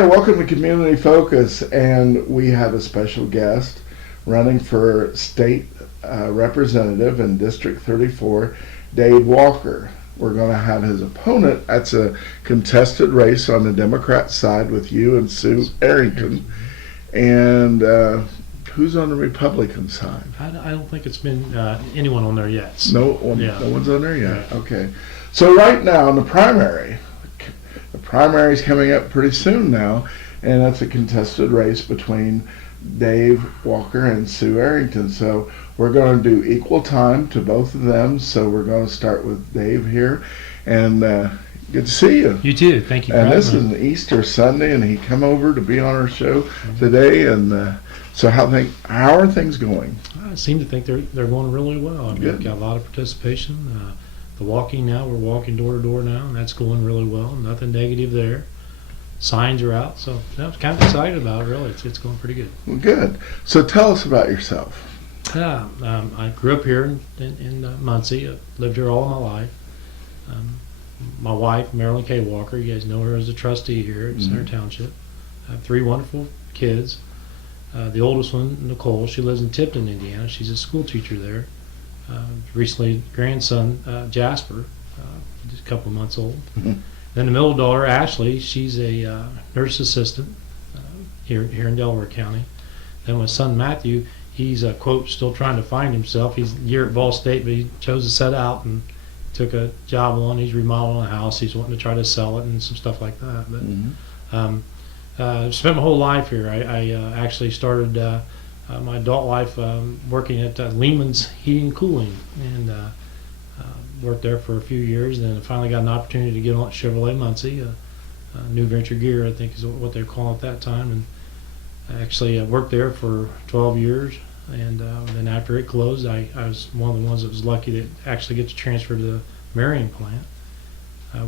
Hi, welcome to Community Focus, and we have a special guest running for state representative in District 34, Dave Walker. We're going to have his opponent. That's a contested race on the Democrat side with you and Sue Errington. And who's on the Republican side? I don't think it's been anyone on there yet. So. No one's on there yet. Yeah. Okay. So right now in the primary's coming up pretty soon now, and that's a contested race between Dave Walker and Sue Errington. So we're going to do equal time to both of them. So we're going to start with Dave here, and good to see you. You too. Thank you. And this is an Easter Sunday, and he come over to be on our show today. And so how are things going? I seem to think they're going really well. I mean, Good. we've got a lot of participation. The walking now, we're walking door to door now, and that's going really well. Nothing negative there. Signs are out, so I'm kind of excited about it. Really, it's going pretty good. Well, good. So tell us about yourself. I grew up here in Muncie. I lived here all my life. My wife, Marilyn K. Walker, you guys know her as a trustee here at Center Township. I have 3 wonderful kids. The oldest one, Nicole, she lives in Tipton, Indiana. She's a school teacher there. Recently, grandson, Jasper, just a couple of months old. Then the middle daughter, Ashley, she's a nurse assistant here in Delaware County. Then my son, Matthew, he's, quote, still trying to find himself. He's a year at Ball State, but he chose to set out and took a job on. He's remodeling a house. He's wanting to try to sell it and some stuff like that. But spent my whole life here. I actually started my adult life working at Lehman's Heating and Cooling, and worked there for a few years. And then I finally got an opportunity to get on at Chevrolet Muncie, New Venture Gear, I think is what they call it at that time. And I actually worked there for 12 years. And then after it closed, I was one of the ones that was lucky to actually get to transfer to the Marion plant,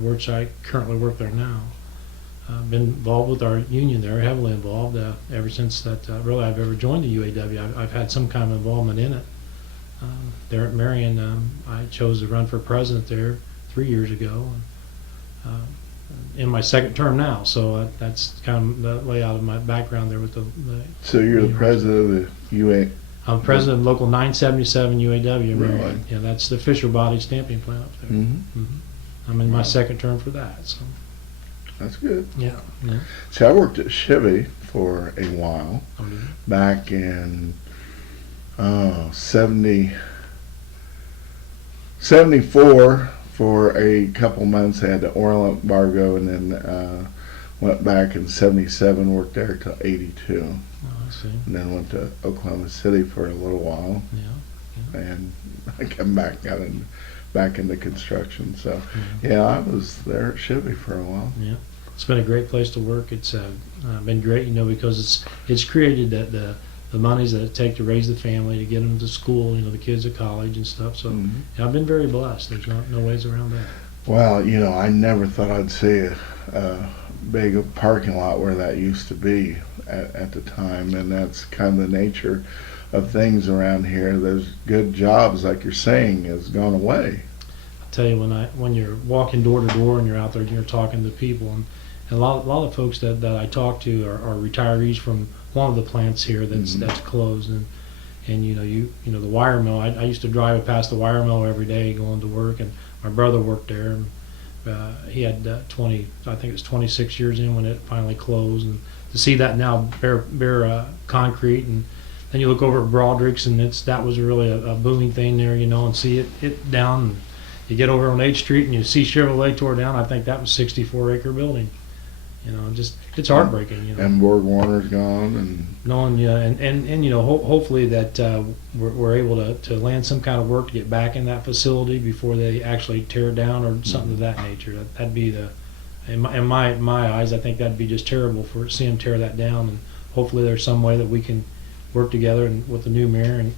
which I currently work there now. Been involved with our union there, heavily involved ever since that really I've ever joined the UAW. I've had some kind of involvement in it. There at Marion, I chose to run for president there 3 years ago, in my second term now. So that's kind of the layout of my background there with the So you're the president of the UA? I'm president of Local 977 UAW in Marion. Really? Yeah, that's the Fisher Body stamping plant up there. I'm in my second term for that. So. That's good. Yeah. See, I worked at Chevy for a while, back in 74 for a couple months. I had the oil embargo, and then went back in 77, worked there till 82. Oh, I see. And then went to Oklahoma City for a little while. Yeah. And I came back, back into construction. So yeah, I was there at Chevy for a while. Yeah, it's been a great place to work. It's been great, because it's created the monies that it take to raise the family, to get them to school, the kids to college and stuff. So yeah, I've been very blessed. There's no ways around that. Well, I never thought I'd see a big parking lot where that used to be at the time, and that's kind of the nature of things around here. Those good jobs, like you're saying, has gone away. I'll tell you, when you're walking door to door and you're out there and you're talking to people, and a lot of folks that I talk to are retirees from one of the plants here that's closed, and the wire mill. I used to drive past the wire mill every day going to work, and my brother worked there. And, he had 26 years in when it finally closed, and to see that now bare concrete, and then you look over at Broderick's, and that was really a booming thing there, and see it down. And you get over on 8th Street and you see Chevrolet tore down. I think that was 64-acre building. Just it's heartbreaking. And Borg Warner's gone, and knowing hopefully that we're able to land some kind of work to get back in that facility before they actually tear it down or something of that nature. That'd be in my eyes, I think that'd be just terrible for seeing them tear that down. And hopefully there's some way that we can work together and with the new mayor and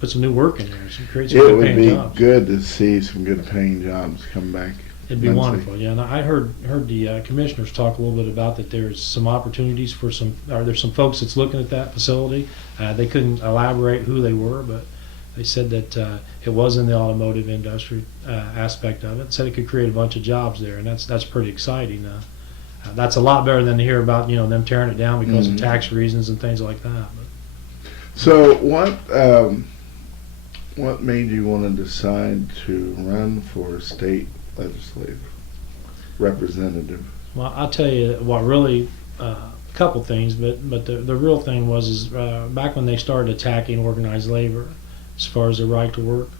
put some new work in there, create some good paying jobs. It would be good to see some good paying jobs come back. It'd be wonderful, yeah. And I heard the commissioners talk a little bit about that. There's some opportunities there's some folks that's looking at that facility. They couldn't elaborate who they were, but they said that it was in the automotive industry aspect of it. Said it could create a bunch of jobs there, and that's pretty exciting. That's a lot better than to hear about them tearing it down because of Mhm. tax reasons and things like that. So what made you want to decide to run for state legislative representative? Well, I'll tell you what really, a couple things, but the real thing was back when they started attacking organized labor as far as the right to work.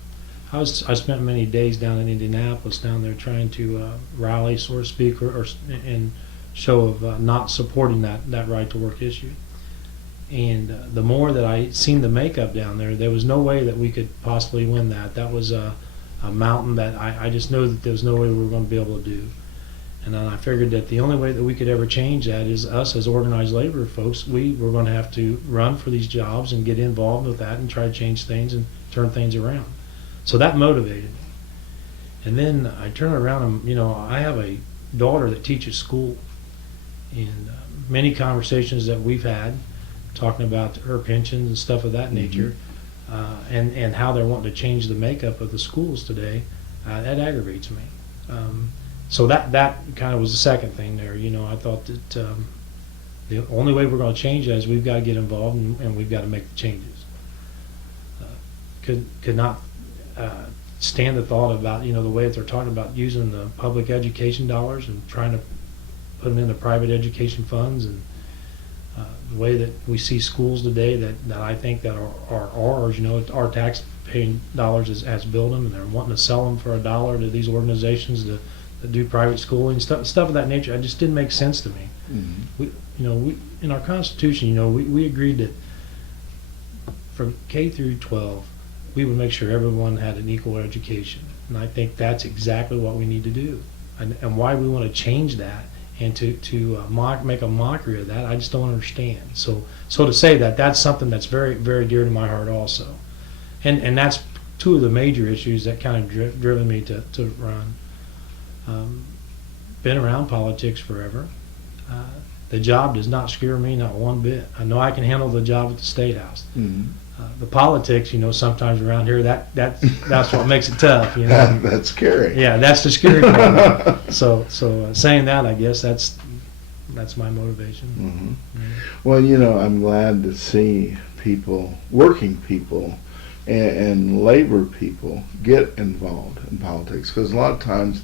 I spent many days down in Indianapolis down there trying to rally, so to speak, or in show of not supporting that right to work issue. And the more that I seen the makeup down there was no way that we could possibly win that. That was a mountain that I just know that there was no way we were going to be able to do. And then I figured that the only way that we could ever change that is us as organized labor folks. We were going to have to run for these jobs and get involved with that and try to change things and turn things around. So that motivated me. And then I turn around and, I have a daughter that teaches school. And many conversations that we've had talking about her pensions and stuff of that nature, and how they're wanting to change the makeup of the schools today, that aggravates me. So that kind of was the second thing there. I thought that the only way we're going to change that is we've got to get involved and we've got to make the changes. Could not stand the thought about the way that they're talking about using the public education dollars and trying to put them into private education funds, and the way that we see schools today that I think that are ours, our tax paying dollars has built them, and they're wanting to sell them for $1 to these organizations that do private schooling, stuff of that nature. It just didn't make sense to me. We in our Constitution, we agreed that from K through 12, we would make sure everyone had an equal education, and I think that's exactly what we need to do. And why we want to change that and to make a mockery of that, I just don't understand. So to say that's something that's very, very dear to my heart also, and that's two of the major issues that kind of driven me to run. Been around politics forever. The job does not scare me, not one bit. I know I can handle the job at the State House. The politics, sometimes around here, that's what makes it tough. That's scary. Yeah, that's the scary part. So saying that, I guess that's my motivation. Well, I'm glad to see working people, and labor people get involved in politics, because a lot of times,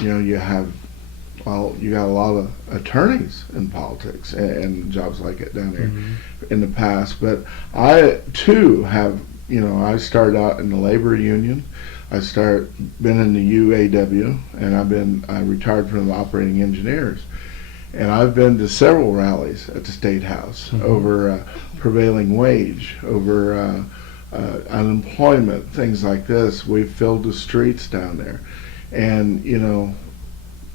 you got a lot of attorneys in politics and jobs like it down there in the past. But I too have, I started out in the labor union. Been in the UAW, and I retired from the operating engineers. And I've been to several rallies at the State House over prevailing wage, over unemployment, things like this. We've filled the streets down there. And,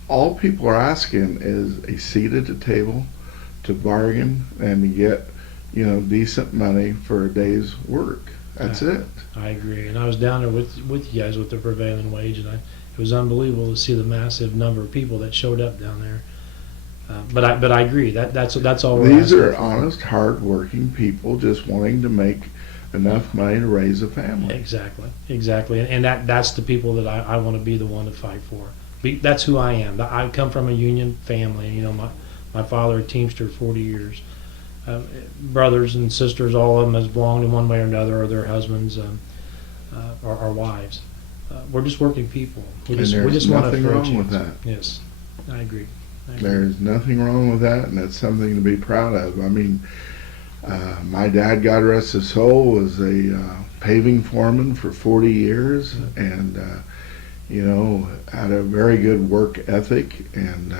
all people are asking is a seat at the table to bargain and to get, decent money for a day's work. That's it. I agree. And I was down there with you guys with the prevailing wage, and it was unbelievable to see the massive number of people that showed up down there. But I agree. That's all we're These asking are for. honest, hard-working people just wanting to make enough money to raise a family. Exactly. And that's the people that I want to be the one to fight for. That's who I am. I come from a union family. My father a Teamster 40 years. Brothers and sisters, all of them has belonged in one way or another, or their husbands, or wives. We're just working people. We just want nothing wrong with that. Yes, I agree. There's nothing wrong with that, and that's something to be proud of. I mean, my dad, God rest his soul, was a paving foreman for 40 years, and had a very good work ethic, and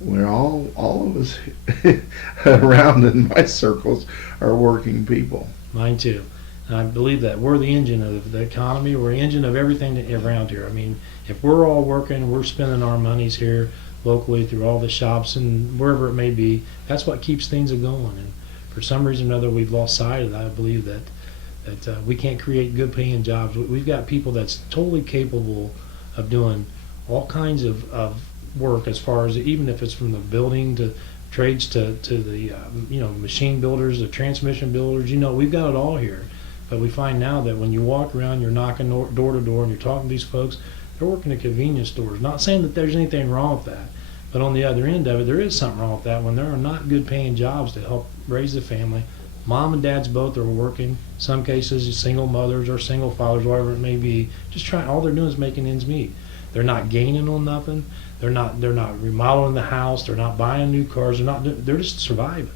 we're all of us around in my circles are working people. Mine too. And I believe that we're the engine of the economy. We're the engine of everything around here. I mean, if we're all working, we're spending our monies here locally through all the shops and wherever it may be, that's what keeps things going. And for some reason or another, we've lost sight of that. I believe that we can't create good paying jobs. We've got people that's totally capable of doing all kinds of work, as far as even if it's from the building to trades to the machine builders, the transmission builders. We've got it all here. But we find now that when you walk around, you're knocking door to door and you're talking to these folks, They're working at convenience stores. Not saying that there's anything wrong with that, but on the other end of it, there is something wrong with that when there are not good paying jobs to help raise the family. Mom and dads both are working. Some cases, single mothers or single fathers, whatever it may be, just trying. All they're doing is making ends meet. They're not gaining on nothing. They're not remodeling the house. They're not buying new cars. They're just surviving.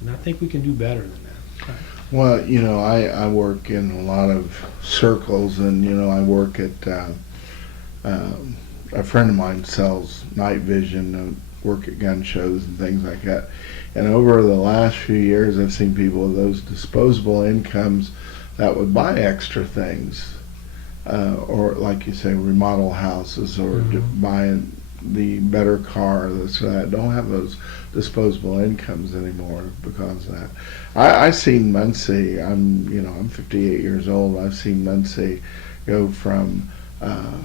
And I think we can do better than that. Well, I work in a lot of circles, and I work at a friend of mine sells night vision and work at gun shows and things like that. And over the last few years, I've seen people with those disposable incomes that would buy extra things, or like you say, remodel houses, or buy the better car, this or that. Don't have those disposable incomes anymore because of that. I've seen Muncie. I'm 58 years old. I've seen Muncie go from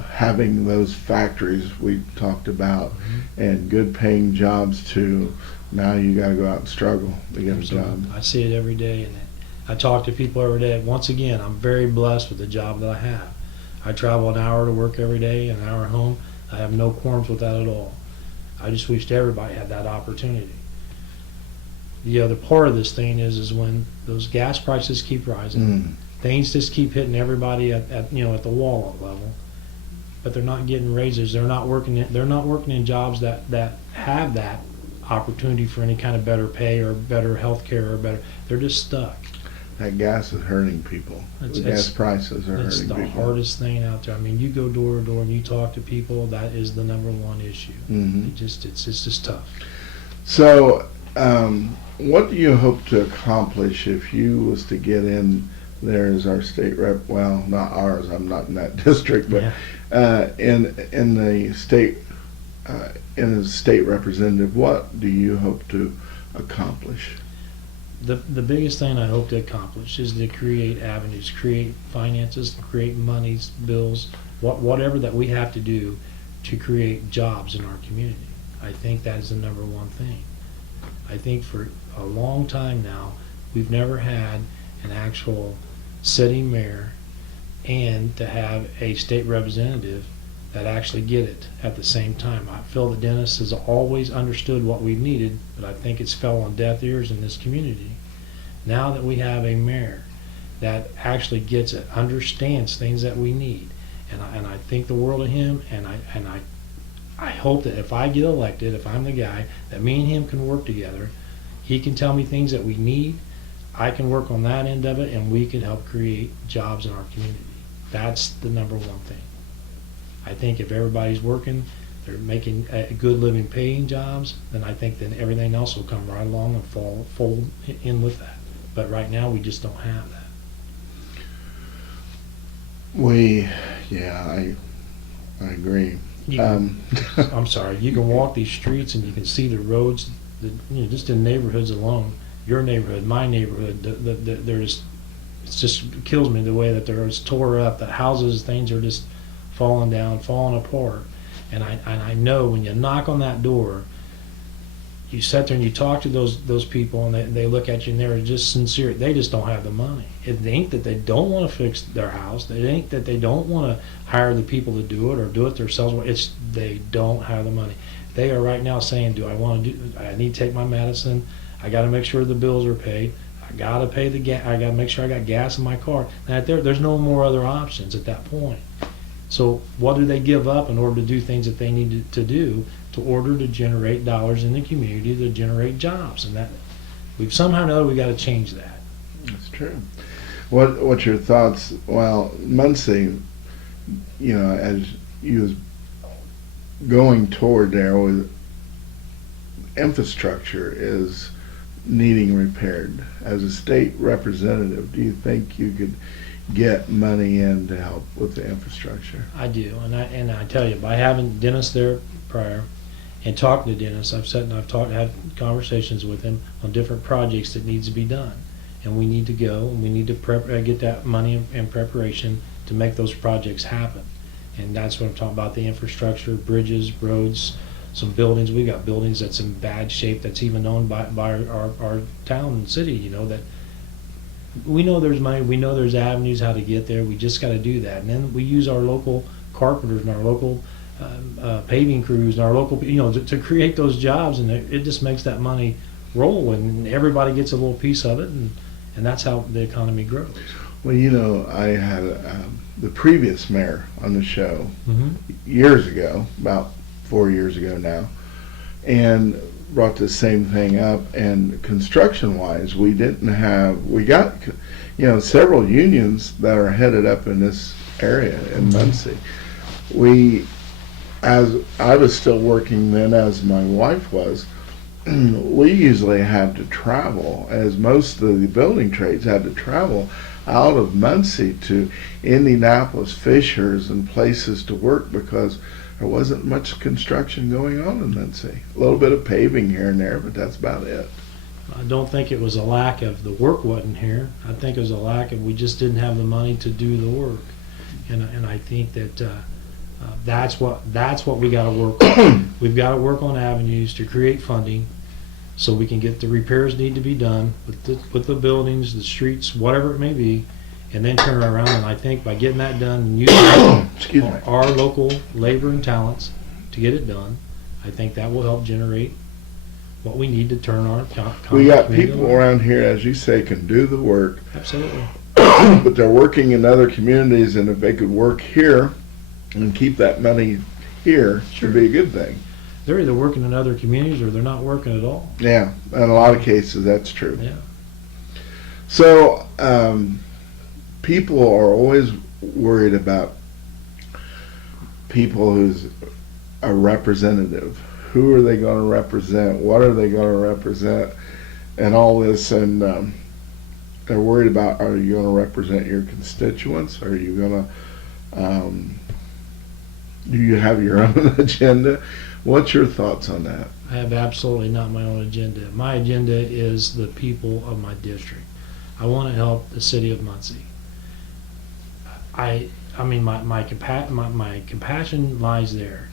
having those factories we talked about and good paying jobs to now you got to go out and struggle to get a job. I see it every day, and I talk to people every day. Once again, I'm very blessed with the job that I have. I travel an hour to work every day, an hour home. I have no qualms with that at all. I just wished everybody had that opportunity. The other part of this thing is when those gas prices keep rising, things just keep hitting everybody at the wall level, but they're not getting raises. They're not working in jobs that have that opportunity for any kind of better pay or better health care or better. They're just stuck. That gas is hurting people. The gas prices are hurting people. It's the hardest thing out there. I mean, you go door to door and you talk to people. That is the number one issue. It's just tough. So, what do you hope to accomplish if you was to get in there as our state rep? Well, not ours. I'm not in that district, but in the state. As a state representative, what do you hope to accomplish? The biggest thing I hope to accomplish is to create avenues, create finances, create monies, bills, whatever that we have to do to create jobs in our community. I think that is the number one thing. I think for a long time now, we've never had an actual sitting mayor and to have a state representative that actually get it at the same time. I feel that Dennis has always understood what we needed, but I think it's fell on deaf ears in this community. Now that we have a mayor that actually gets it, understands things that we need, and I think the world of him, and I hope that if I get elected, if I'm the guy, that me and him can work together. He can tell me things that we need, I can work on that end of it, and we can help create jobs in our community. That's the number one thing. I think if everybody's working, they're making a good living paying jobs, then I think then everything else will come right along and fold in with that. But right now we just don't have that. I agree. I'm sorry, you can walk these streets and you can see the roads, just in neighborhoods alone, your neighborhood, my neighborhood, it just kills me the way that they're just tore up, that houses, things are just falling down, falling apart. And I know when you knock on that door, you sit there and you talk to those people, and they look at you and they're just sincere. They just don't have the money. It ain't that they don't want to fix their house. It ain't that they don't want to hire the people to do it or do it themselves. It's they don't have the money. They are right now saying, I need to take my medicine. I got to make sure the bills are paid. I got to pay the gas. I got to make sure I got gas in my car. And there's no more other options at that point. So what do they give up in order to do things that they need to do to order to generate dollars in the community, to generate jobs? And that we've somehow know we got to change that. That's true. What's your thoughts? Well, Muncie, as you was going toward there, with infrastructure is needing repaired. As a state representative, do you think you could get money in to help with the infrastructure? I do, and I tell you, by having Dennis there prior and talking to Dennis, I've had conversations with him on different projects that needs to be done, and we need to go and we need to get that money in preparation to make those projects happen. And that's what I'm talking about: the infrastructure, bridges, roads, some buildings. We got buildings that's in bad shape that's even owned by our town and city. That. We know there's money, we know there's avenues how to get there, we just got to do that. And then we use our local carpenters and our local paving crews and our local, to create those jobs, and it just makes that money roll, and everybody gets a little piece of it, and that's how the economy grows. Well, I had the previous mayor on the show Mm-hmm. years ago, about 4 years ago now, and brought the same thing up. And construction-wise, we got several unions that are headed up in this area in Muncie. As I was still working then, as my wife was, we usually had to travel, as most of the building trades had to travel out of Muncie to Indianapolis, Fishers, and places to work, because there wasn't much construction going on in Muncie. A little bit of paving here and there, but that's about it. I don't think it was a lack of the work wasn't here. I think it was a lack of we just didn't have the money to do the work, and I think that that's what we got to work on. We've got to work on avenues to create funding, so we can get the repairs need to be done with the buildings, the streets, whatever it may be, and then turn it around. And I think by getting that done and using our local labor and talents to get it done, I think that will help generate what we need to turn our We got people around here, as you say, can do the work. Absolutely. But they're working in other communities, and if they could work here and keep that money here, should be a good thing. They're either working in other communities or they're not working at all. Yeah, in a lot of cases, that's true. Yeah. So, people are always worried about people who's a representative. Who are they going to represent? What are they going to represent? And all this, and they're worried about, are you going to represent your constituents? Are you going to, do you have your own agenda? What's your thoughts on that? I have absolutely not my own agenda. My agenda is the people of my district. I want to help the city of Muncie. I mean, my compassion lies there.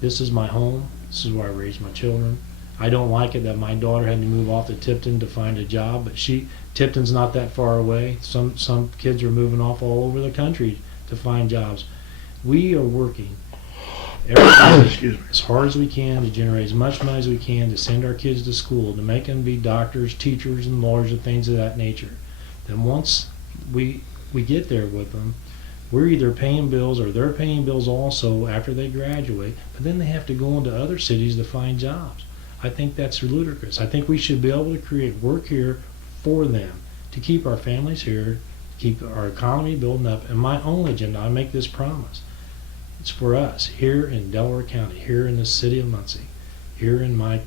This is my home. This is where I raised my children. I don't like it that my daughter had to move off to Tipton to find a job, but Tipton's not that far away. Some kids are moving off all over the country to find jobs. We are working every as hard as we can to generate as much money as we can to send our kids to school, to make them be doctors, teachers, and lawyers, and things of that nature. Then once we get there with them, we're either paying bills or they're paying bills also after they graduate, but then they have to go into other cities to find jobs. I think that's ludicrous. I think we should be able to create work here for them, to keep our families here, keep our economy building up. And my own agenda, I make this promise, it's for us here in Delaware County, here in the city of Muncie, here in my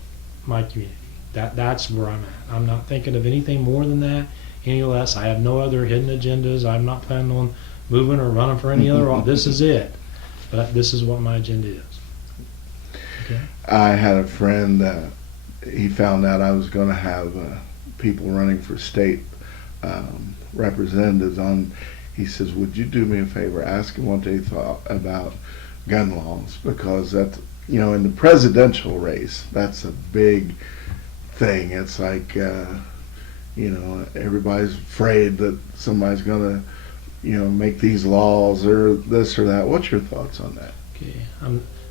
community. That's where I'm at. I'm not thinking of anything more than that, any less. I have no other hidden agendas. I'm not planning on moving or running for any other. This is it. But this is what my agenda is. Okay. I had a friend, he found out I was going to have people running for state representatives on. He says, would you do me a favor, ask them what they thought about gun laws, because that's, in the presidential race, that's a big thing. It's like, everybody's afraid that somebody's going to, make these laws or this or that. What's your thoughts on that? Okay,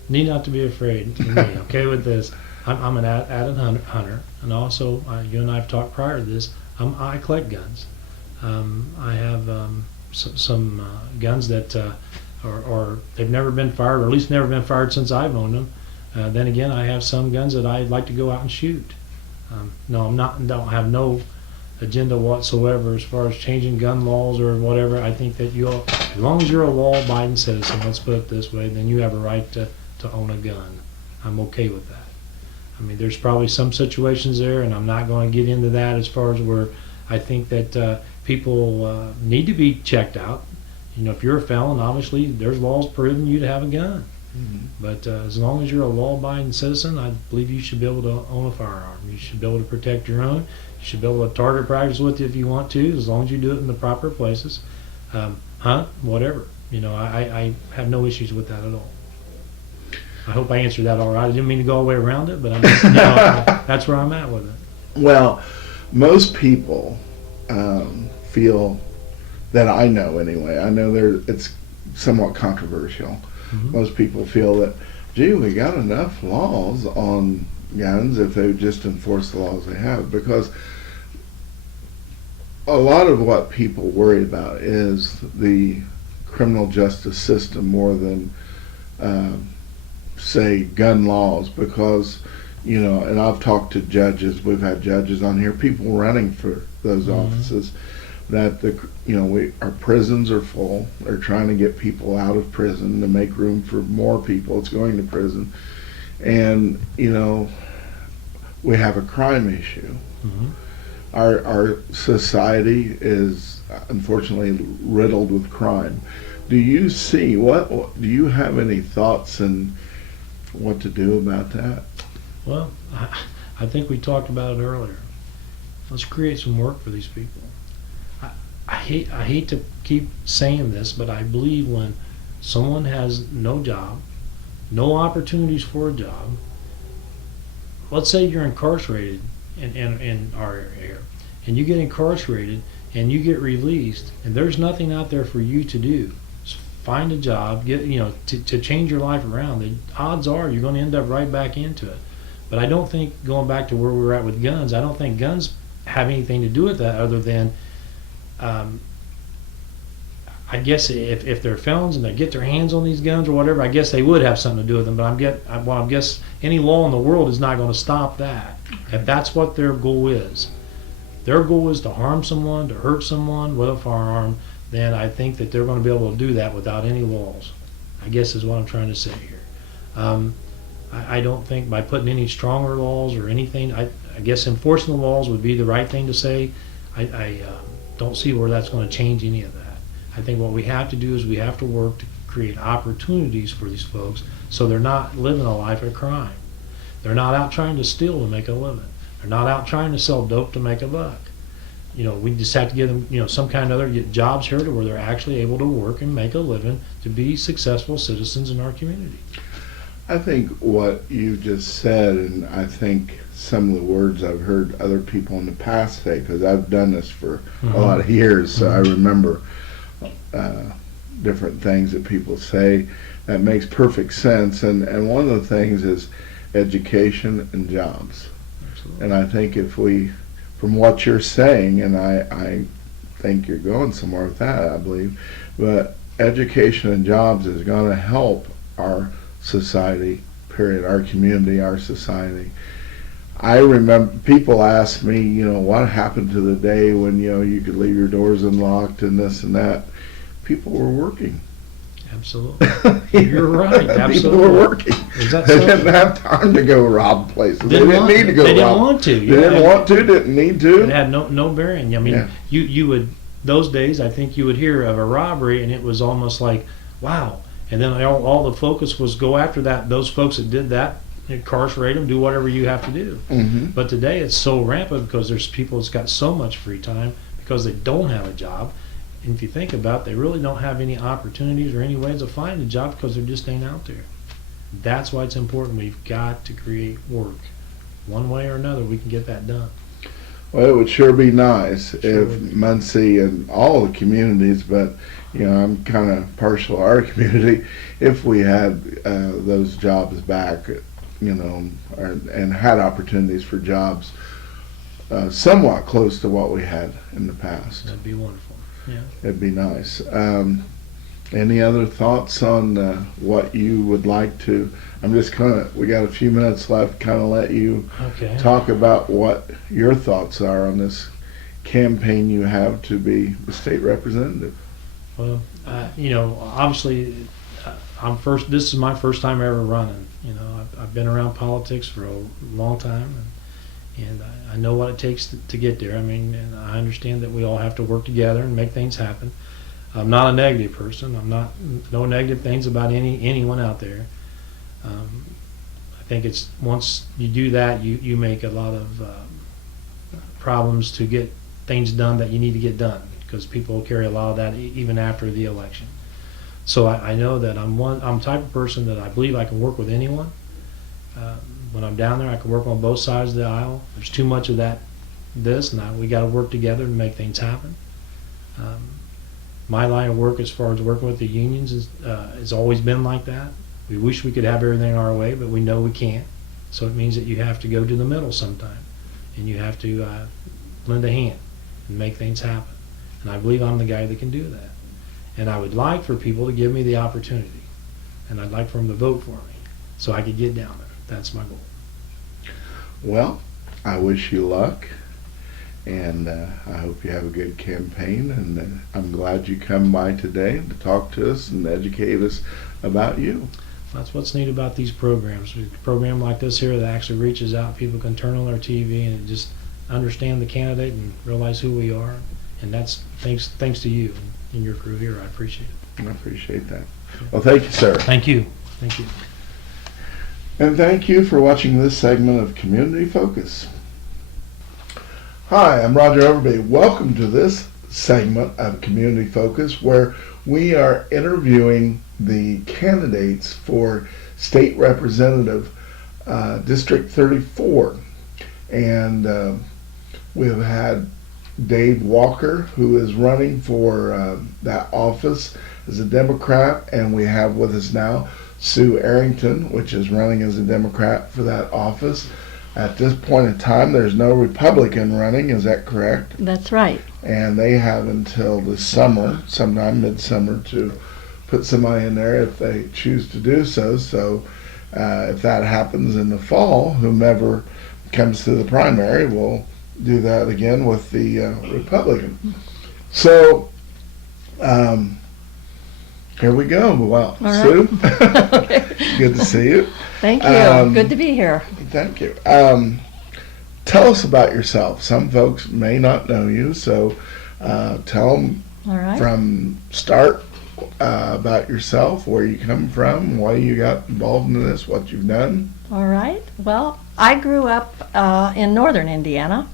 need not to be afraid. Okay, with this, I'm an avid hunter, and also you and I have talked prior to this. I collect guns. I have some guns that are they've never been fired, or at least never been fired since I've owned them. Then again, I have some guns that I'd like to go out and shoot. No, I'm not. Don't have no agenda whatsoever as far as changing gun laws or whatever. I think that as long as you're a law-abiding citizen, let's put it this way, then you have a right to own a gun. I'm okay with that. I mean, there's probably some situations there, and I'm not going to get into that as far as where I think that people need to be checked out. If you're a felon, obviously there's laws prohibiting you to have a gun. Mm-hmm. But as long as you're a law-abiding citizen, I believe you should be able to own a firearm. You should be able to protect your own. You should be able to target practice with it if you want to, as long as you do it in the proper places. Hunt, whatever. I have no issues with that at all. I hope I answered that all right. I didn't mean to go all the way around it, but that's where I'm at with it. Well, most people feel that I know anyway. I know it's somewhat controversial, Most people feel that, gee, we got enough laws on guns if they would just enforce the laws they have, because a lot of what people worry about is the criminal justice system more than say gun laws, because and I've talked to judges, we've had judges on here, people running for those offices, that our prisons are full. They're trying to get people out of prison to make room for more people that's going to prison, and we have a crime issue. Our society is unfortunately riddled with crime. Do you see do you have any thoughts on what to do about that? Well, I think we talked about it earlier. Let's create some work for these people. I hate to keep saying this, but I believe when someone has no job, no opportunities for a job, let's say you're incarcerated in our area, and you get incarcerated and you get released, and there's nothing out there for you to do. Just find a job, get to change your life around. The odds are you're going to end up right back into it. But I don't think, going back to where we were at with guns, I don't think guns have anything to do with that, other than I guess if they're felons and they get their hands on these guns or whatever, I guess they would have something to do with them. But I guess any law in the world is not going to stop that. If that's what their goal is to harm someone, to hurt someone with a firearm, then I think that they're going to be able to do that without any laws, I guess is what I'm trying to say here. I don't think by putting any stronger laws or anything, I guess enforcing the laws would be the right thing to say. I don't see where that's going to change any of that. I think what we have to do is we have to work to create opportunities for these folks so they're not living a life of crime. They're not out trying to steal to make a living. They're not out trying to sell dope to make a buck. We just have to give them, some kind of other jobs here to where they're actually able to work and make a living to be successful citizens in our community. I think what you just said, and I think some of the words I've heard other people in the past say, because I've done this for a lot of years, so I remember different things that people say that makes perfect sense. And one of the things is education and jobs. Absolutely. And I think if we, from what you're saying, and I think you're going somewhere with that, I believe, but education and jobs is going to help our society, period, our community, our society. I remember people ask me, what happened to the day when, you could leave your doors unlocked and this and that. People were working. Absolutely. You're right. Absolutely. People were working. They didn't have time to go rob places. They didn't need to go rob. They didn't want to. They didn't want to, didn't need to. It had no bearing. I mean, you would, those days, I think you would hear of a robbery and it was almost like, wow. And then all the focus was go after those folks that did that, incarcerate them, do whatever you have to do. But today it's so rampant because there's people that's got so much free time because they don't have a job. And if you think about it, they really don't have any opportunities or any ways of finding a job because there just ain't out there. That's why it's important. We've got to create work. One way or another, we can get that done. Well, it would sure be nice if Muncie and all the communities, but I'm kind of partial to our community, if we had those jobs back, and had opportunities for jobs somewhat close to what we had in the past. That'd be wonderful. Yeah. It'd be nice. Any other thoughts on what you would like to? I'm just we got a few minutes left, kind of let you talk about what your thoughts are on this campaign you have to be the state representative. Well, obviously, this is my first time ever running. I've been around politics for a long time, and I know what it takes to get there. I mean, and I understand that we all have to work together and make things happen. I'm not a negative person. No negative things about anyone out there. I think it's once you do that, you make a lot of problems to get things done that you need to get done, because people will carry a lot of that even after the election. So I know that I'm the type of person that I believe I can work with anyone. When I'm down there, I can work on both sides of the aisle. There's too much of we got to work together to make things happen. My line of work, as far as working with the unions, has always been like that. We wish we could have everything our way, but we know we can't. So it means that you have to go to the middle sometime, and you have to lend a hand and make things happen. And I believe I'm the guy that can do that. And I would like for people to give me the opportunity, and I'd like for them to vote for me so I could get down there. That's my goal. Well, I wish you luck, and I hope you have a good campaign, and I'm glad you come by today to talk to us and educate us about you. That's what's neat about these programs. A program like this here that actually reaches out, people can turn on their TV and just understand the candidate and realize who we are, and that's thanks to you and your crew here. I appreciate it. I appreciate that. Well, thank you, sir. Thank you. Thank you. And thank you for watching this segment of Community Focus. Hi, I'm Roger Overbey. Welcome to this segment of Community Focus, where we are interviewing the candidates for State Representative District 34. And we've had Dave Walker, who is running for that office as a Democrat, and we have with us now Sue Errington, which is running as a Democrat for that office. At this point in time, there's no Republican running, is that correct? That's right. And they have until the summer, sometime midsummer, to put somebody in there if they choose to do so. So if that happens in the fall, whomever comes to the primary will do that again with the Republican. So here we go. Well, All Sue, right. Okay. good to see you. Thank you. Good to be here. Thank you. Tell us about yourself. Some folks may not know you, so tell them All right. from start about yourself, where you come from, why you got involved in this, what you've done. All right. Well, I grew up in northern Indiana,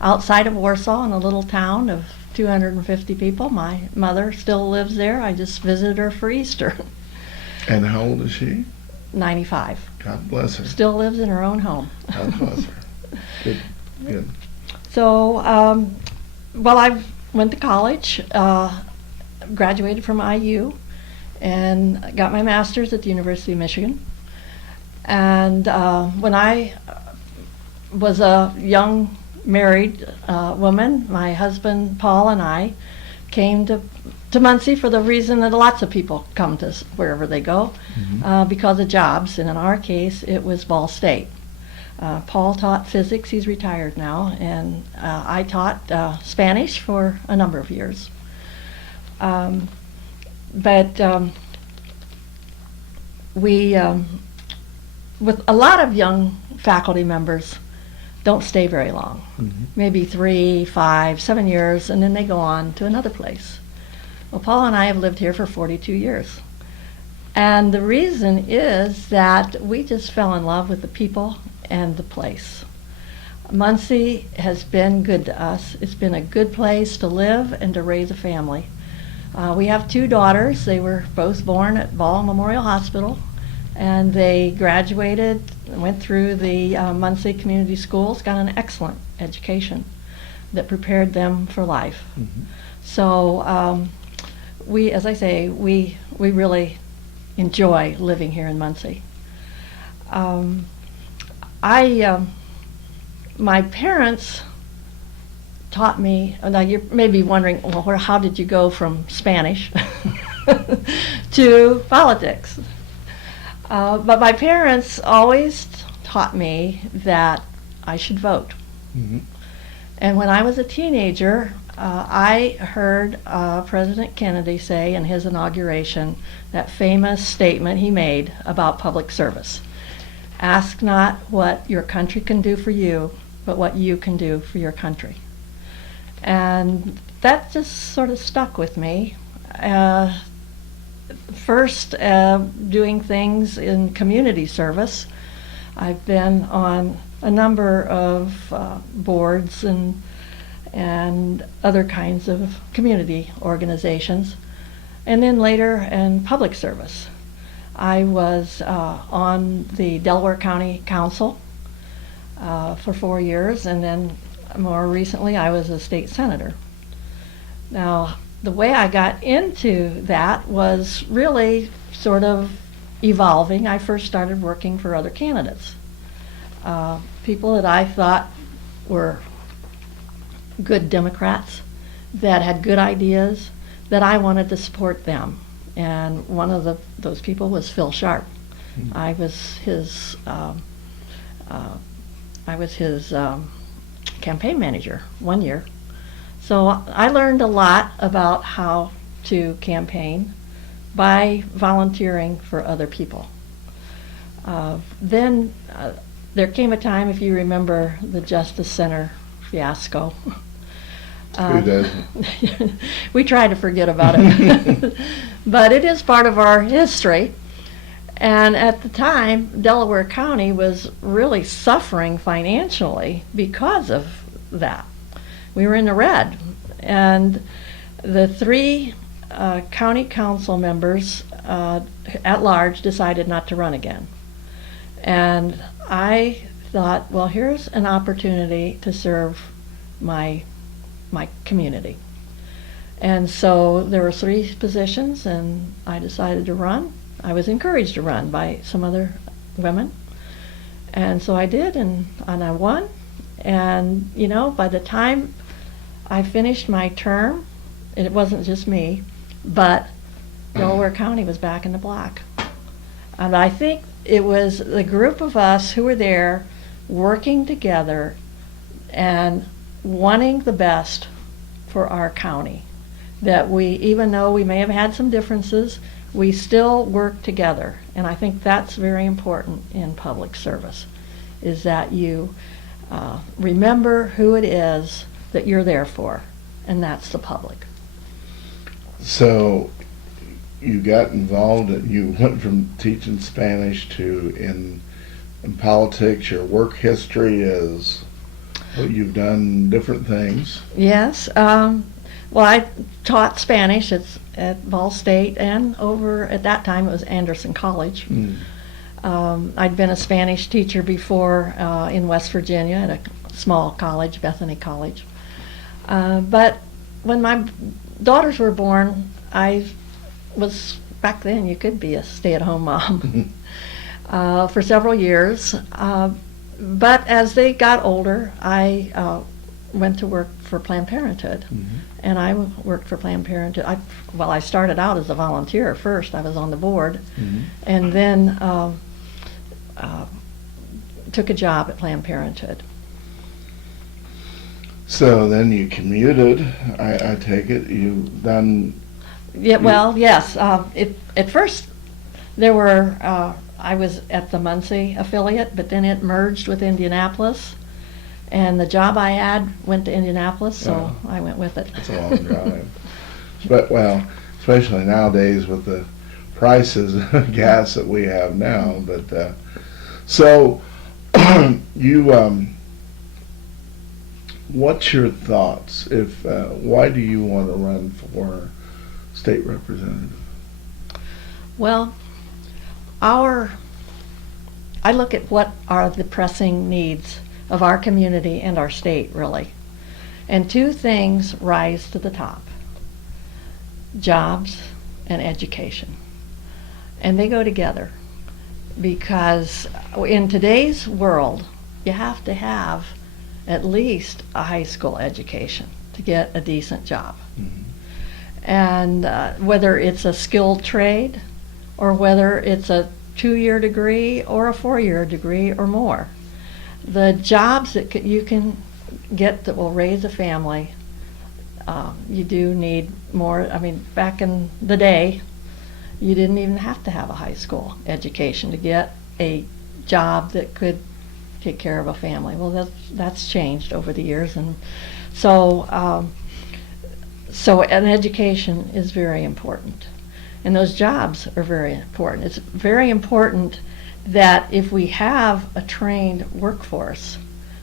outside of Warsaw, in a little town of 250 people. My mother still lives there. I just visited her for Easter. And how old is she? 95. God bless her. Still lives in her own home. God bless her. Good. Good. So, well, I went to college, graduated from IU, and got my master's at the University of Michigan. And when I was a young married woman, my husband Paul and I came to Muncie for the reason that lots of people come to wherever they go, because of jobs, and in our case it was Ball State. Paul taught physics, he's retired now, and I taught Spanish for a number of years. But we, with a lot of young faculty members, don't stay very long. Maybe 3, 5, 7 years, and then they go on to another place. Well, Paul and I have lived here for 42 years. And the reason is that we just fell in love with the people and the place. Muncie has been good to us. It's been a good place to live and to raise a family. We have 2 daughters. They were both born at Ball Memorial Hospital, and they graduated, went through the Muncie Community Schools, got an excellent education that prepared them for life. So we, as I say, we really enjoy living here in Muncie. My parents taught me, now you may be wondering, well, how did you go from Spanish to politics? But my parents always taught me that I should vote. And when I was a teenager, I heard President Kennedy say in his inauguration that famous statement he made about public service. Ask not what your country can do for you, but what you can do for your country. And that just sort of stuck with me. First, doing things in community service. I've been on a number of boards and other kinds of community organizations. And then later in public service. I was on the Delaware County Council for 4 years, and then more recently I was a state senator. Now, the way I got into that was really sort of evolving. I first started working for other candidates, people that I thought were good Democrats, that had good ideas, that I wanted to support them. And one of those people was Phil Sharp. I was his campaign manager one year. So I learned a lot about how to campaign by volunteering for other people. Then there came a time, if you remember, the Justice Center fiasco. Who doesn't? We try to forget about it. But it is part of our history. And at the time, Delaware County was really suffering financially because of that. We were in the red. And the 3 county council members at large decided not to run again. And I thought, well, here's an opportunity to serve my community. And so there were 3 positions, and I decided to run. I was encouraged to run by some other women. And so I did, and I won. And, you know, by the time I finished my term, and it wasn't just me, but Delaware County was back in the black. And I think it was the group of us who were there working together and wanting the best for our county, that we, even though we may have had some differences, we still work together. And I think that's very important in public service, is that you remember who it is that you're there for, and that's the public. So you got involved, you went from teaching Spanish to in politics. Your work history is, well, you've done different things. Yes. Well, I taught Spanish at Ball State, and over at that time it was Anderson College. I'd been a Spanish teacher before in West Virginia at a small college, Bethany College. But when my daughters were born, I was, back then you could be a stay-at-home mom for several years. But as they got older, I went to work for Planned Parenthood. And I worked for Planned Parenthood. I started out as a volunteer first. I was on the board, and then took a job at Planned Parenthood. So then you commuted, I take it. You've done... Yeah, well, yes. At first, there were, I was at the Muncie affiliate, but then it merged with Indianapolis. And the job I had went to Indianapolis, so I went with it. It's a long drive. But, well, especially nowadays with the prices of gas that we have now. But so you, what's your thoughts? If why do you want to run for state representative? Well, I look at what are the pressing needs of our community and our state, really. And 2 things rise to the top: jobs and education. And they go together, because in today's world, you have to have at least a high school education to get a decent job. And whether it's a skilled trade, or whether it's a 2-year degree or a 4-year degree or more, the jobs that you can get that will raise a family, you do need more. I mean, back in the day, you didn't even have to have a high school education to get a job that could take care of a family. Well, that's changed over the years, and so an education is very important, and those jobs are very important. It's very important that if we have a trained workforce,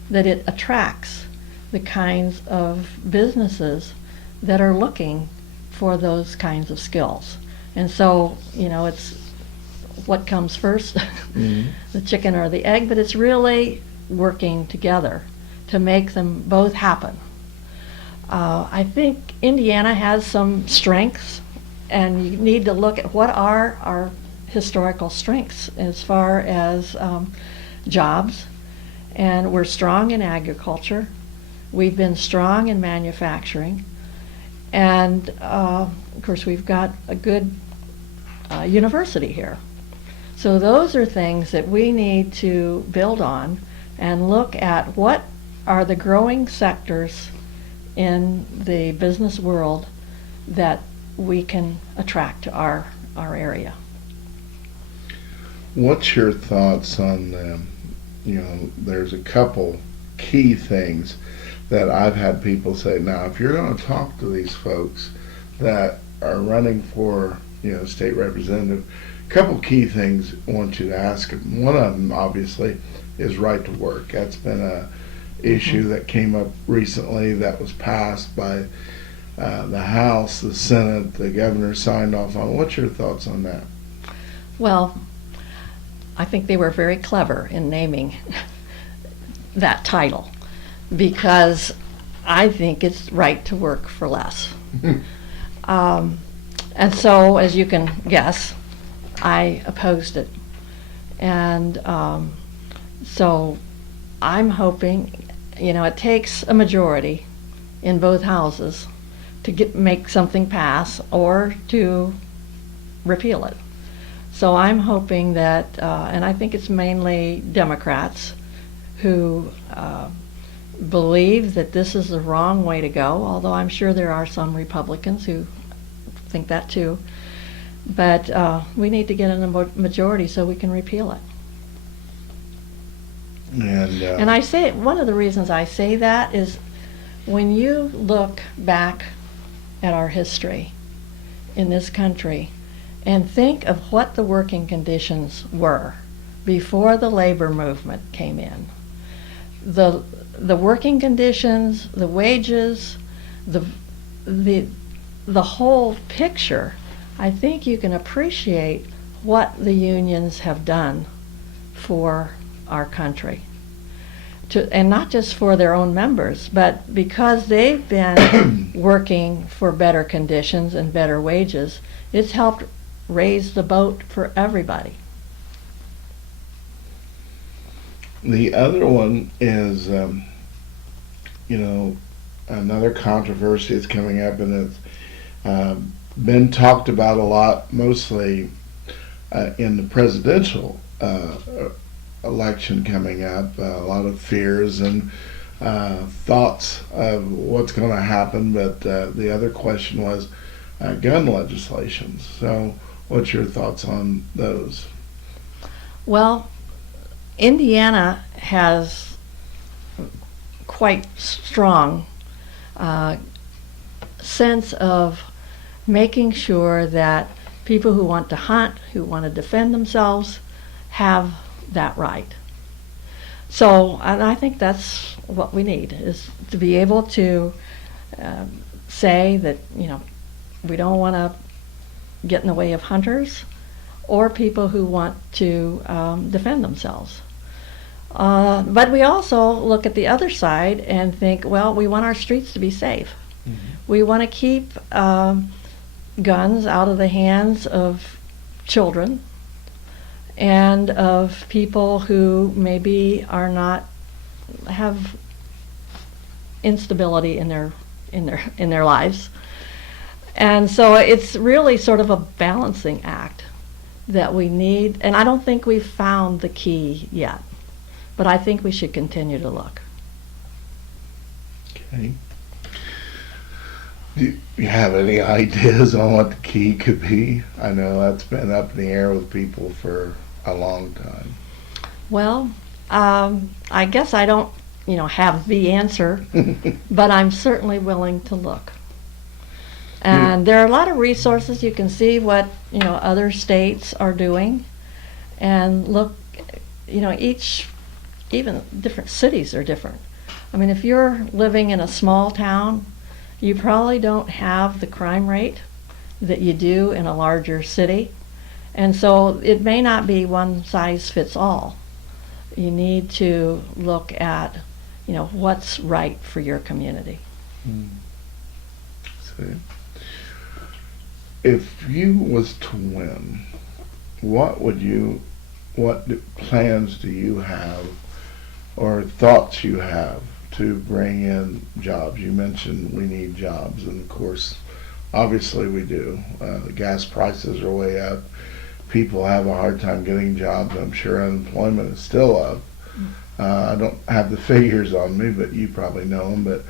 that it attracts the kinds of businesses that are looking for those kinds of skills. And so, you know, it's what comes first, the chicken or the egg, but it's really working together to make them both happen. I think Indiana has some strengths, and you need to look at what are our historical strengths as far as jobs. And we're strong in agriculture. We've been strong in manufacturing. And of course, we've got a good university here. So those are things that we need to build on and look at what are the growing sectors in the business world that we can attract to our area. What's your thoughts on there's a couple key things that I've had people say, now if you're going to talk to these folks that are running for state representative, a couple key things I want you to ask them. One of them obviously is right to work. That's been a issue that came up recently that was passed by the House, the Senate, the governor signed off on. What's your thoughts on that? Well, I think they were very clever in naming that title, because I think it's right to work for less. And so, as you can guess, I opposed it. And so I'm hoping, it takes a majority in both houses to make something pass or to repeal it. So I'm hoping that, and I think it's mainly Democrats who believe that this is the wrong way to go, although I'm sure there are some Republicans who think that too. But we need to get in a majority so we can repeal it. And I say, one of the reasons I say that is when you look back at our history in this country and think of what the working conditions were before the labor movement came in, the working conditions, the wages, the whole picture, I think you can appreciate what the unions have done for our country. And not just for their own members, but because they've been working for better conditions and better wages, it's helped raise the boat for everybody. The other one is, another controversy that's coming up, and it's been talked about a lot, mostly in the presidential election coming up. A lot of fears and thoughts of what's going to happen, but the other question was gun legislation. So what's your thoughts on those? Well, Indiana has quite strong sense of making sure that people who want to hunt, who want to defend themselves, have that right. So, and I think that's what we need, is to be able to say that, we don't want to get in the way of hunters or people who want to defend themselves. But we also look at the other side and think, well, we want our streets to be safe. Mm-hmm. We want to keep guns out of the hands of children and of people who maybe have instability in their lives. And so it's really sort of a balancing act that we need, and I don't think we've found the key yet, but I think we should continue to look. Okay. Do you have any ideas on what the key could be? I know that's been up in the air with people for a long time. Well, I guess I don't, have the answer, but I'm certainly willing to look. And there are a lot of resources. You can see what, other states are doing, and look, even different cities are different. I mean, if you're living in a small town, you probably don't have the crime rate that you do in a larger city. And so it may not be one size fits all. You need to look at, what's right for your community. see. If you was to win, what plans do you have or thoughts you have to bring in jobs? You mentioned we need jobs, and of course, obviously we do. The gas prices are way up. People have a hard time getting jobs. I'm sure unemployment is still up. I don't have the figures on me, but you probably know them. But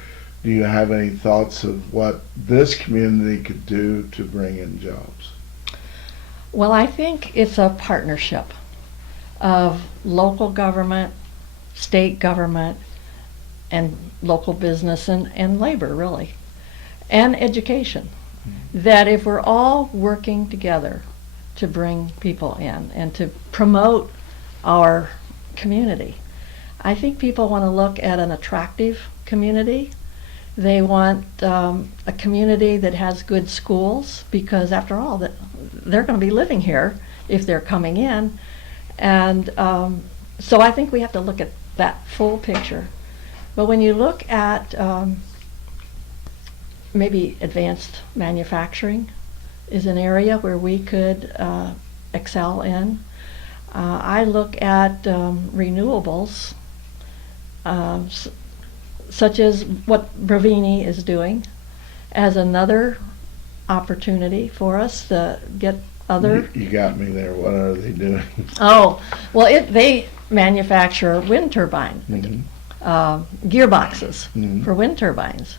do you have any thoughts of what this community could do to bring in jobs? Well, I think it's a partnership of local government, state government, and local business and labor, really, and education. That if we're all working together to bring people in and to promote our community, I think people want to look at an attractive community. They want a community that has good schools, because after all, they're going to be living here if they're coming in. And so I think we have to look at that full picture. But when you look at maybe advanced manufacturing is an area where we could excel in. I look at renewables, such as what Bravini is doing, as another opportunity for us to get other... You got me there. What are they doing? Oh, well, they manufacture wind turbine gearboxes for wind turbines.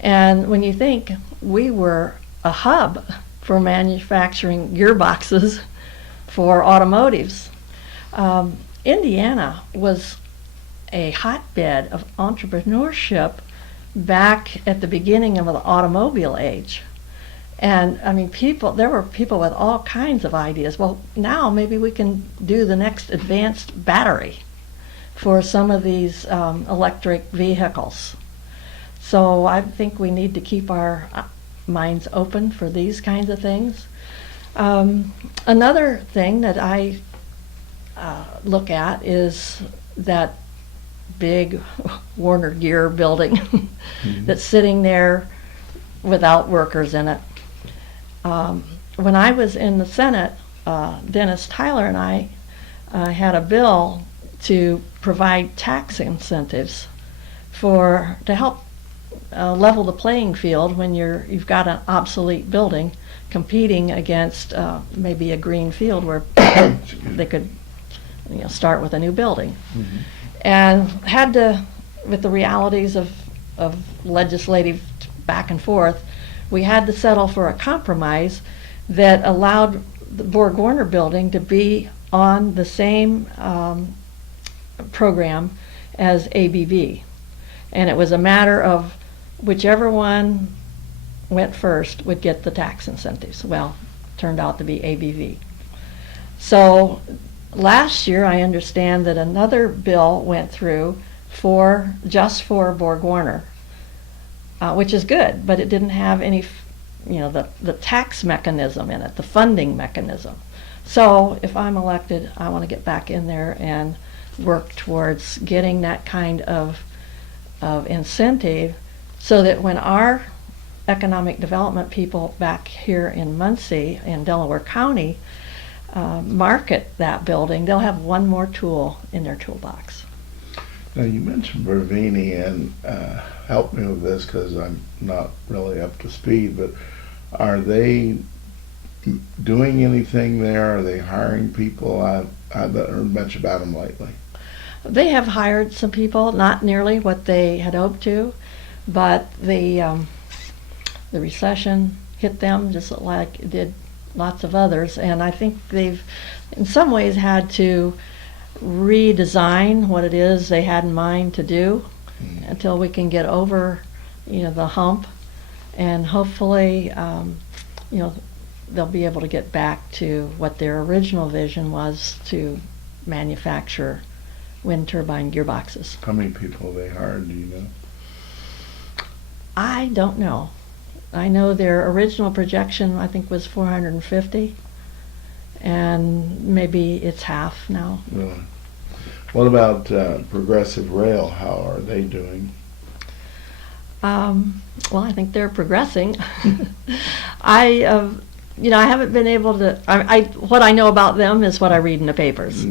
And when you think we were a hub for manufacturing gearboxes for automotives, Indiana was a hotbed of entrepreneurship back at the beginning of the automobile age. And I mean, there were people with all kinds of ideas. Well, now maybe we can do the next advanced battery for some of these electric vehicles. So I think we need to keep our minds open for these kinds of things. Another thing that I look at is that big Warner Gear building that's sitting there without workers in it. When I was in the Senate, Dennis Tyler and I had a bill to provide tax incentives to help level the playing field when you've got an obsolete building competing against maybe a green field where they could start with a new building. And had to, with the realities of legislative back and forth, we had to settle for a compromise that allowed the Borg-Warner building to be on the same program as ABV. And it was a matter of whichever one went first would get the tax incentives. Well, turned out to be ABV. So last year I understand that another bill went through just for Borg-Warner, which is good, but it didn't have any, the tax mechanism in it, the funding mechanism. So if I'm elected, I want to get back in there and work towards getting that kind of incentive, so that when our economic development people back here in Muncie, in Delaware County, market that building, they'll have one more tool in their toolbox. Now, you mentioned Bravini, and help me with this because I'm not really up to speed, but are they doing anything there? Are they hiring people? I haven't heard much about them lately. They have hired some people, not nearly what they had hoped to, but the recession hit them just like it did lots of others, and I think they've in some ways had to redesign what it is they had in mind to do until we can get over the hump, and hopefully they'll be able to get back to what their original vision was, to manufacture wind turbine gearboxes. How many people have they hired, do you know? I don't know. I know their original projection, I think, was 450, and maybe it's half now. Really? What about Progressive Rail? How are they doing? Well, I think they're progressing. I haven't been able to. What I know about them is what I read in the papers.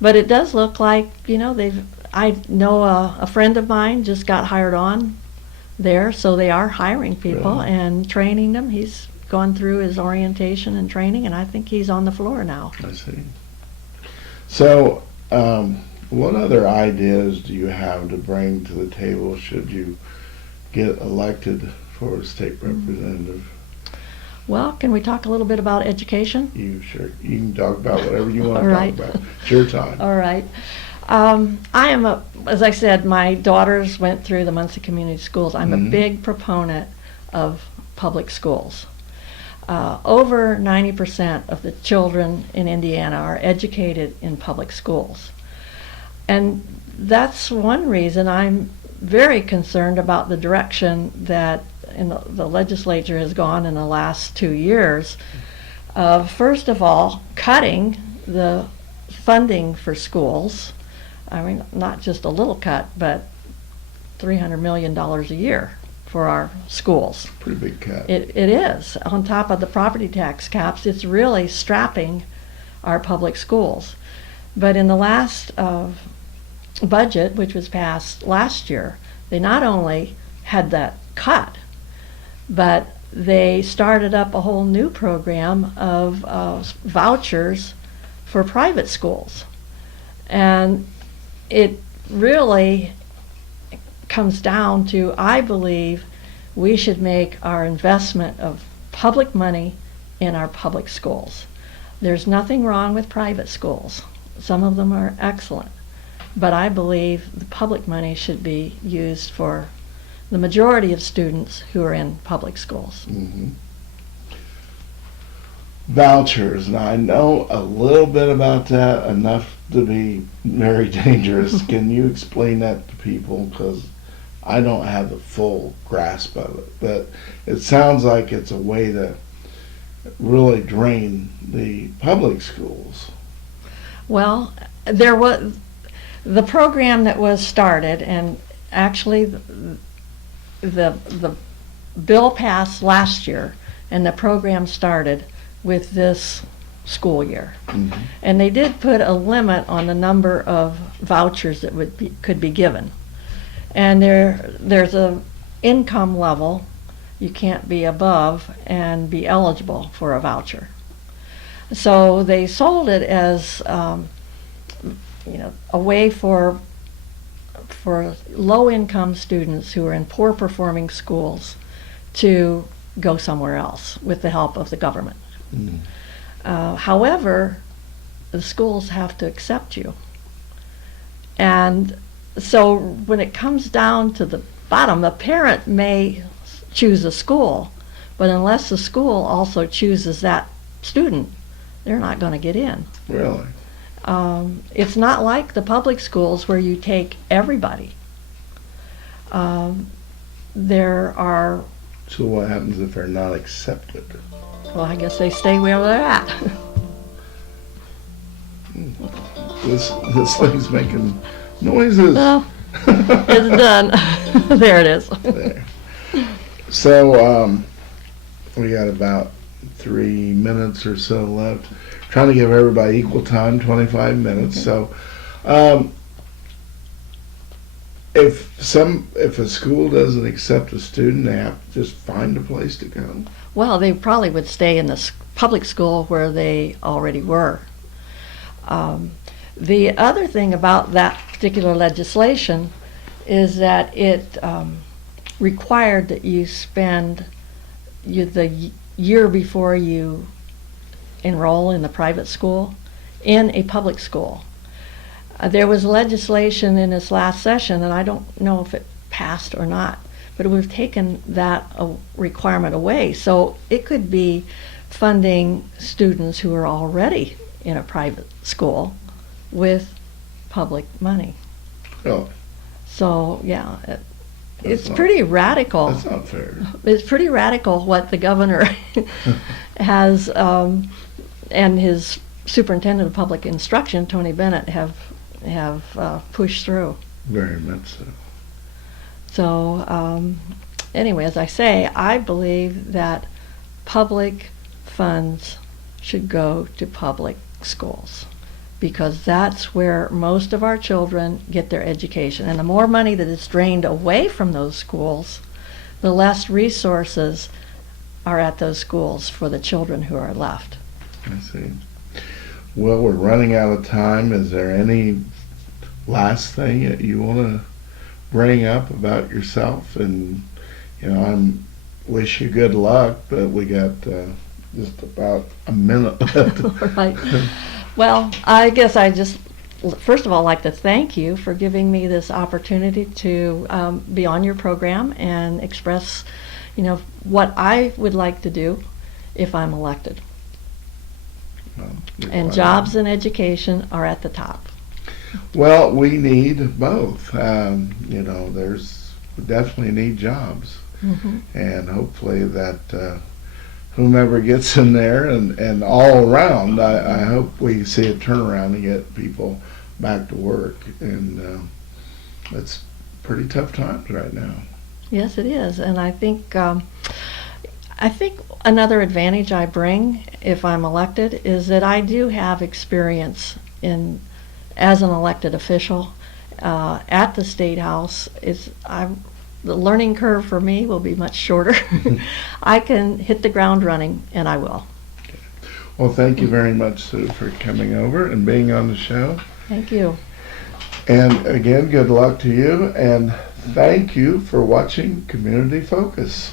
But it does look like I know a friend of mine just got hired on there, so they are hiring people Really? and training them. He's gone through his orientation and training, and I think he's on the floor now. I see. So, what other ideas do you have to bring to the table should you get elected for a state representative? Well, can we talk a little bit about education? You can talk about whatever you want All to right. talk about. It's your time. All right. As I said, my daughters went through the Muncie Community Schools. I'm a big proponent of public schools. Over 90% of the children in Indiana are educated in public schools. And that's one reason I'm very concerned about the direction that the legislature has gone in the last 2 years. First of all, cutting the funding for schools. I mean, not just a little cut, but $300 million a year for our schools. Pretty big cut. It is. On top of the property tax caps, it's really strapping our public schools. But in the last budget, which was passed last year, they not only had that cut, but they started up a whole new program of vouchers for private schools. And it really comes down to, I believe, we should make our investment of public money in our public schools. There's nothing wrong with private schools. Some of them are excellent. But I believe the public money should be used for the majority of students who are in public schools. Vouchers. Now, I know a little bit about that, enough to be very dangerous. Can you explain that to people? Because I don't have the full grasp of it. But it sounds like it's a way to really drain the public schools. Well, there was the program that was started, and actually the bill passed last year, and the program started with this school year. And they did put a limit on the number of vouchers that could be given. And there's a income level you can't be above and be eligible for a voucher. So they sold it as a way for low-income students who are in poor-performing schools to go somewhere else with the help of the government. However, the schools have to accept you. And so when it comes down to the bottom, the parent may choose a school, but unless the school also chooses that student, they're not going to get in. Really? It's not like the public schools where you take everybody. There are... So what happens if they're not accepted? Well, I guess they stay where they're at. This thing's making noises. Well, it's done. There it is. There. So, we got about 3 minutes or so left. Trying to give everybody equal time, 25 minutes. So, if a school doesn't accept a student, they have to just find a place to go. Well, they probably would stay in the public school where they already were. The other thing about that particular legislation is that it required that you spend the year before you enroll in the private school in a public school. There was legislation in this last session, and I don't know if it passed or not, but we've taken that requirement away. So it could be funding students who are already in a private school with public money. Oh, So yeah, it's not- pretty radical. that's not fair. It's pretty radical what the governor has and his superintendent of public instruction, Tony Bennett, have pushed through. Very much so. So anyway, as I say, I believe that public funds should go to public schools, because that's where most of our children get their education. And the more money that is drained away from those schools, the less resources are at those schools for the children who are left. I see. Well, we're running out of time. Is there any last thing that you want to bring up about yourself? And, I wish you good luck, but we got just about a minute left. Right. Well, I guess I just, first of all, like to thank you for giving me this opportunity to be on your program and express, what I would like to do if I'm elected. Well, And jobs and education are at the top. Well, we need both. We definitely need jobs. Mm-hmm. And hopefully that whomever gets in there and all around, I hope we see a turnaround and get people back to work. And it's pretty tough times right now. Yes, it is. And I think another advantage I bring if I'm elected is that I do have experience as an elected official at the State House. The learning curve for me will be much shorter. I can hit the ground running, and I will. Okay. Well, thank you very much, Sue, for coming over and being on the show. Thank you. And again, good luck to you, and thank you for watching Community Focus.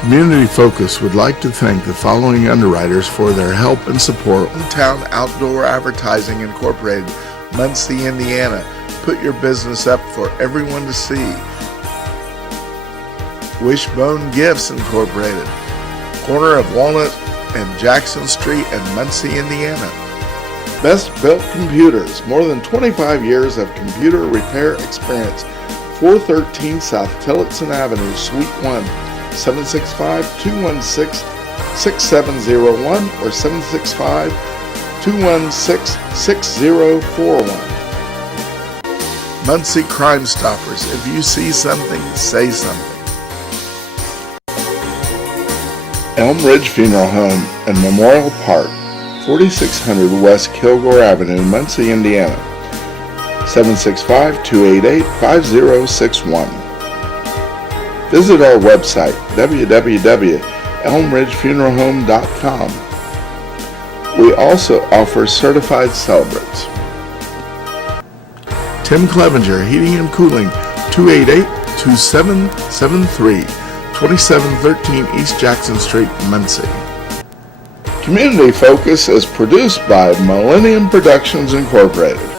Community Focus would like to thank the following underwriters for their help and support. Hometown Outdoor Advertising Incorporated, Muncie, Indiana. Put your business up for everyone to see. Wishbone Gifts Incorporated, corner of Walnut and Jackson Street in Muncie, Indiana. Best Built Computers, more than 25 years of computer repair experience. 413 South Tillotson Avenue, Suite 1. 765-216-6701 or 765-216-6041. Muncie Crime Stoppers. If you see something, say something. Elm Ridge Funeral Home and Memorial Park, 4600 West Kilgore Avenue, Muncie, Indiana. 765-288-5061. Visit our website, www.elmridgefuneralhome.com. We also offer certified celebrants. Tim Clevenger, Heating and Cooling, 288-2773, 2713 East Jackson Street, Muncie. Community Focus is produced by Millennium Productions Incorporated.